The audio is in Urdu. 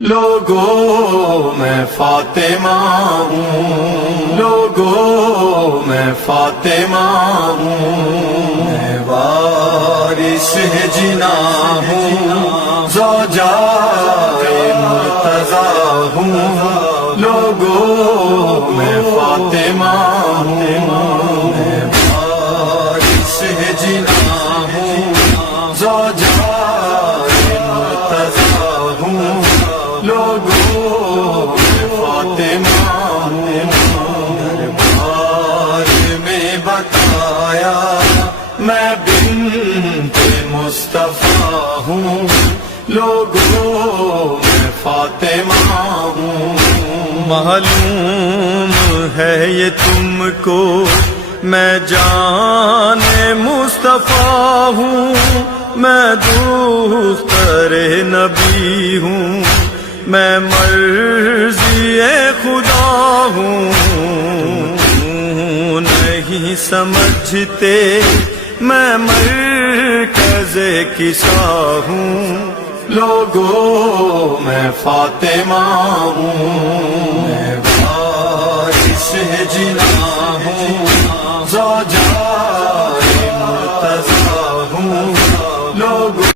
لوگوں میں فاطمہ ہوں، لوگوں میں فاطمہ ہوں، میں وارث جنا ہوں، زوجائے مرتضیٰ ہوں، لوگوں میں فاطمہ ہوں، میں وارث جنا ہوں، زوجائے مرتضیٰ ہوں، لوگوں میں فاطمہ ہوں، دربار میں بتایا میں بنت مصطفیٰ ہوں، لوگوں میں فاطمہ ہوں۔ معلوم ہے یہ تم کو میں جان مصطفیٰ ہوں، میں دختر نبی ہوں، میں مرضی خدا ہوں، نہیں سمجھتے میں مرکز کسا ہوں، لوگوں میں فاطمہ ہوں، میں وارث جنا ہوں، زوجہ